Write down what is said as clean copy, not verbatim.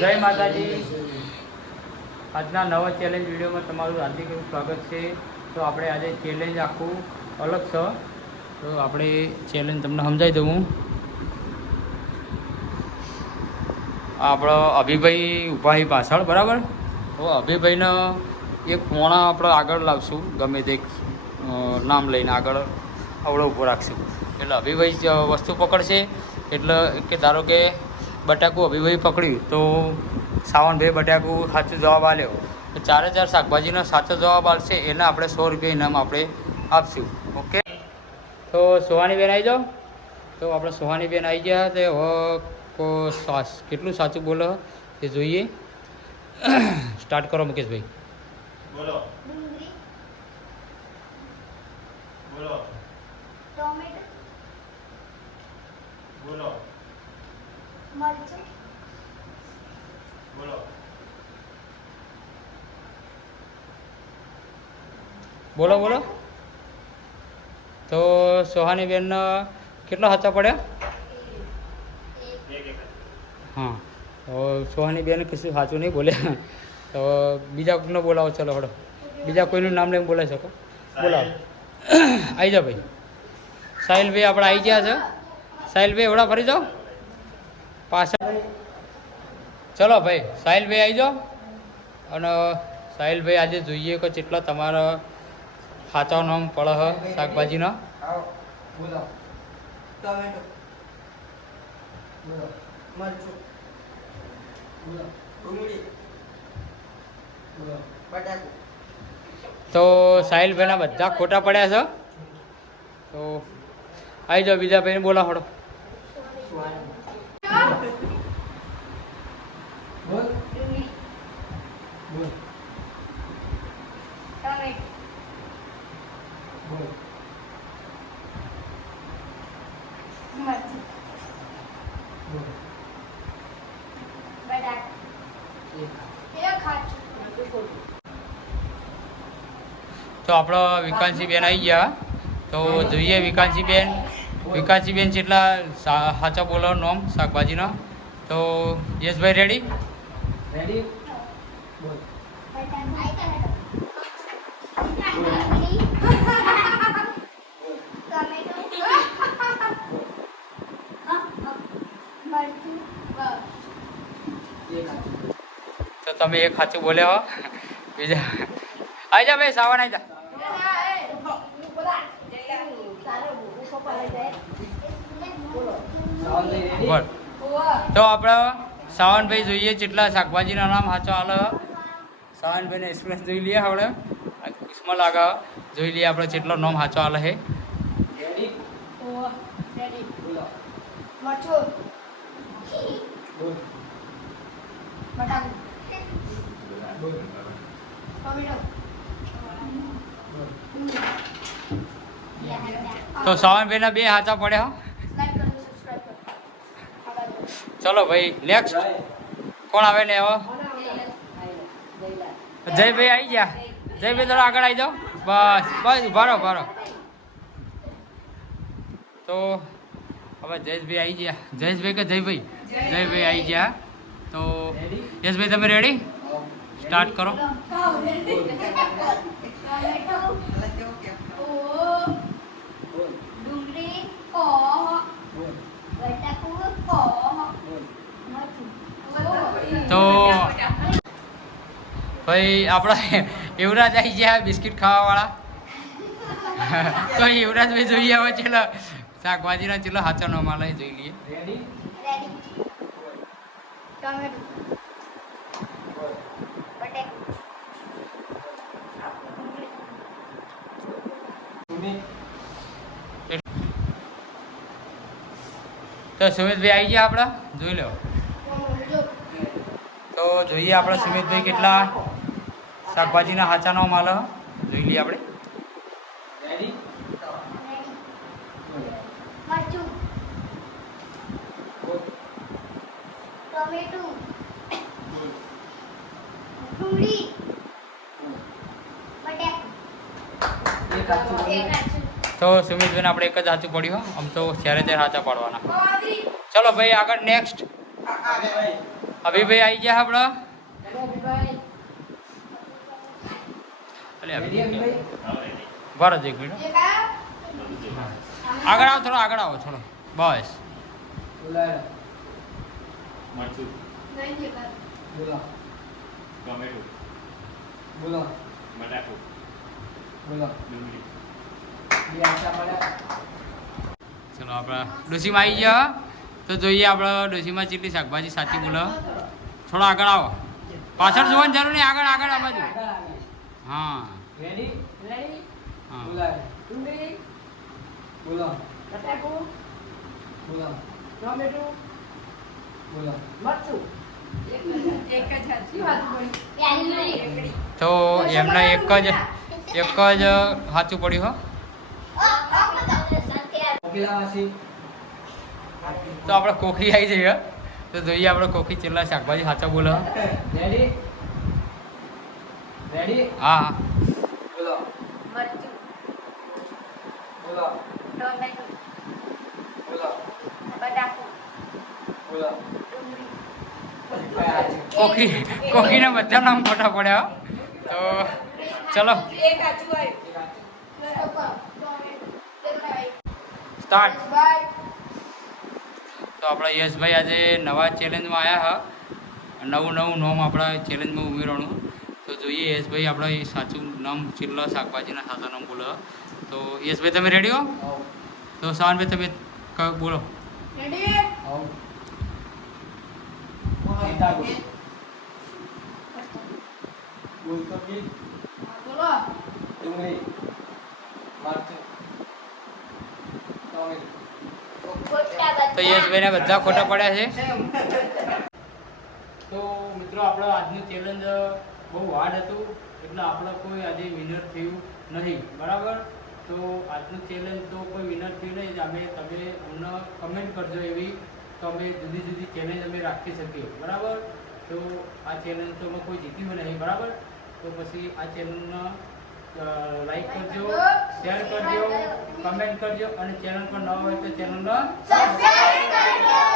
જય માતાજી। આજના નવા ચેલેન્જ વિડીયોમાં તમારું હાર્દિક સ્વાગત છે। તો આપણે આજે ચેલેન્જ આખું અલગ છે, તો આપણે ચેલેન્જ તમને સમજાવી દઉં। આપણો અભિભાઈ ઊભા પાછળ, બરાબર? તો અભિભાઈને એક પોણા આપણે આગળ લાવશું, ગમે તે નામ લઈને આગળ અવળો ઊભો રાખશું। એટલે અભિભાઈ વસ્તુ પકડશે, એટલે કે ધારો કે બટાકું અભિભાઈ પકડ્યું તો સાવનભાઈ બટાકું સાચો જવાબ આપ્યો તો 4 શાકભાજીનો સાચો જવાબ આવશે એને આપણે 100 રૂપિયા ઇનામ આપણે આપશું। ઓકે, તો સોહાનીબેન આવી જાઓ। તો આપણે સોહાનીબેન આવી ગયા, તો હવે કેટલું સાચું બોલો એ જોઈએ। સ્ટાર્ટ કરો મુકેશભાઈ। બોલો। ડુંગળી, બોલો। ટોમેટો, બોલો। મરચું, બોલો। બોલો બોલો। તો સોહાનીબેન કેટલા સાચા પડ્યા? હા, તો સોહાનીબેન કશું સાચું નહીં બોલ્યા। તો બીજા કોઈને બોલાવો, ચલો હળો, બીજા કોઈનું નામ લઈને બોલાવી શકો, બોલાવો। આવી જાઓ ભાઈ। સાહિલભાઈ આપણે આવી ગયા છે। સાહિલભાઈ એવડા ફરી જાઓ પાછળ। ચલો ભાઈ, સાહિલભાઈ આવી જાઓ। અને સાહિલભાઈ આજે જોઈએ કે કેટલા તમારા સાચા નામ પડે હ શાકભાજીના। બોલો। ટોમેટો, બોલો। મરચું, બોલો। ડુંગળી, બોલો। બટાકું। તો સાહિલભાઈના બધા ખોટા પડ્યા છે। તો આવી જાઓ, બીજા ભાઈને બોલાવો હળો। બોલ। ડુંગળી, બોલ। ટોમેટો, બોલ। મરચું, બોલ। બટાકા, એક ખાચું, તો આપણો વિકાંશીબેન આવી ગયા। તો જોઈએ વિકાંશીબેન જેટલા સાચા બોલો નોમ શાકભાજીનો। તો યશભાઈ રેડી? રેડી? બોલ। બટાકા, બોલ। ડુંગળી, ટોમેટો, મરચું, એક હાથ। તો તમે એક સાચું બોલ્યા હો। બીજા આવી જા ભાઈ, સાવન આવી જા। સાવનભાઈ રેડી? બોલ। તો આપણે સાવનભાઈ જોઈએ જેટલા શાકભાજીના નામ સાચો હાલે। સાવનભાઈને એક્સપ્રેસ જોઈ લઈએ આપણે, કિસ્મત લાગે જોઈ લઈએ આપણે જેટલો નામ સાચો હાલે છે। રેડી? બોલો। મરચું, બોલ। બટાકું, બોલ। ટોમેટો, બોલ। તો સાવનભાઈના 2 સાચા પડ્યા। લાઈક કરો, સબસ્ક્રાઇબ કરો। ચલો ભાઈ, નેક્સ્ટ કોણ આવે ને? હવે જયભાઈ આવી ગયા। જયભાઈ થોડા આગળ આવી જાઓ, બસ બસ, ઉભા રહો। તો હવે જયેશભાઈ આવી ગયા। જયેશભાઈ કે જયભાઈ? જયભાઈ આવી ગયા। તો યશભાઈ તમે રેડી? સ્ટાર્ટ કરો। ટોમેટો, બોલ। ડુંગળી, બોલ। બટાકું, બોલ। મરચું, તો ભાઈ આપણા યુવરાજ આવી ગયા, બિસ્કિટ ખાવાવાળા। તો યુવરાજભાઈ જોઈએ હવે ચલો શાકભાજીના ચલો સાચો નામ આલે જોઈ લઈએ। રેડી? રેડી, બોલ। ટોમેટો, બોલ। બટાકું, ભૂમિ। તો સુમિતભાઈ આવી ગયા આપણા, જોઈ લો। તો જોઈએ આપણે સુમિતભાઈ કેટલા શાકભાજીના સાચા નામ આલે જોઈ લઈએ આપણે। રેડી? બોલ। મરચું, બોલ। ટોમેટો, બોલ। ડુંગળી, બોલ। બટાકું, એક હાથ એક ખાચું, તો સુમિતભાઈને આપણે એક જ સાચું પડ્યું, આમ તો ત્યારે સાચા પાડવાના। ચલો ભાઈ આગળ નેક્સ્ટ। ભાઈ અભિભાઈ આવી ગયા આપણા. હેલો અભિભાઈ. અલે રેડી અભિભાઈ અભિભાઈ? બરાબર જ એક મિનિટ. આગળ આવો થોડો, આગળ આવો થોડો. બસ બોલાય. મરચું, બોલો. ટોમેટું, બોલો. બટાકું, બોલો. ડુંગળી. બે આચા પડ્યા. ચલો આપણા ડોસીમાં આવી ગયા. તો જોઈએ આપણે ડોસીમાં કેટલી શાકભાજી સાચી બોલો. થોડો આગળ આવો. પાછળ જોવાની જરૂર નહીં, આગળ આગળ આ બાજુ. આગળ આગળ. હા રેડી? રેડી? હા બોલાય. ડુંગળી. બોલો. બટાકુ. બોલો. ટોમેટો. બોલો. મરચું. તો એમને એક જ સાચું પડ્યું હો. કોકિલાવાસી. તો આપણે કોખરી આવી જઈએ. તો જોઈએ આપણે કોખરી કેટલા શાકભાજી સાચા બોલો. રેડી? રેડી? હા હા બોલો. બોલો. બોલો. બોલો. કોખરીના બધા નામ ખોટા પડ્યા હો. તો ચલો સ્ટાર્ટ. તો આપણા યશભાઈ આજે નવા ચેલેન્જમાં આવ્યા હા. નવું નામ આપણા ચેલેન્જમાં ઉમેરવાનું. તો જોઈએ યશભાઈ આપણા એ સાચું નામ કેટલા શાકભાજીના સાચા નામ બોલો. તો યશભાઈ તમે રેડી હો? આવ. તો શાનભાઈ તમે બોલો. આવ. સીતાફળ. ફૂલકોબી. ડુંગળી. મરચું. ટોમેટો. તો યશભાઈને બધા ખોટા પડ્યા છે. તો મિત્રો આપણો આજનું ચેલેન્જ બહુ હાર્ડ હતું, એટલે આપણે કોઈ આજે વિનર થયું નહીં. બરાબર? તો આજનું ચેલેન્જ તો કોઈ વિનર થયું નહીં. તમે અમને કમેન્ટ કરજો એવી, તો અમે જુદી જુદી ચેલેન્જ અમે રાખી શકીએ. બરાબર? તો આ ચેલેન્જ તો અમે કોઈ જીત્યું નહીં. બરાબર? તો પછી આ ચેનલને લાઈક કરજો, શેર કરજો, કમેન્ટ કરજો અને ચેનલ પર નવા હોય તો ચેનલને સબસ્ક્રાઇબ કરજો.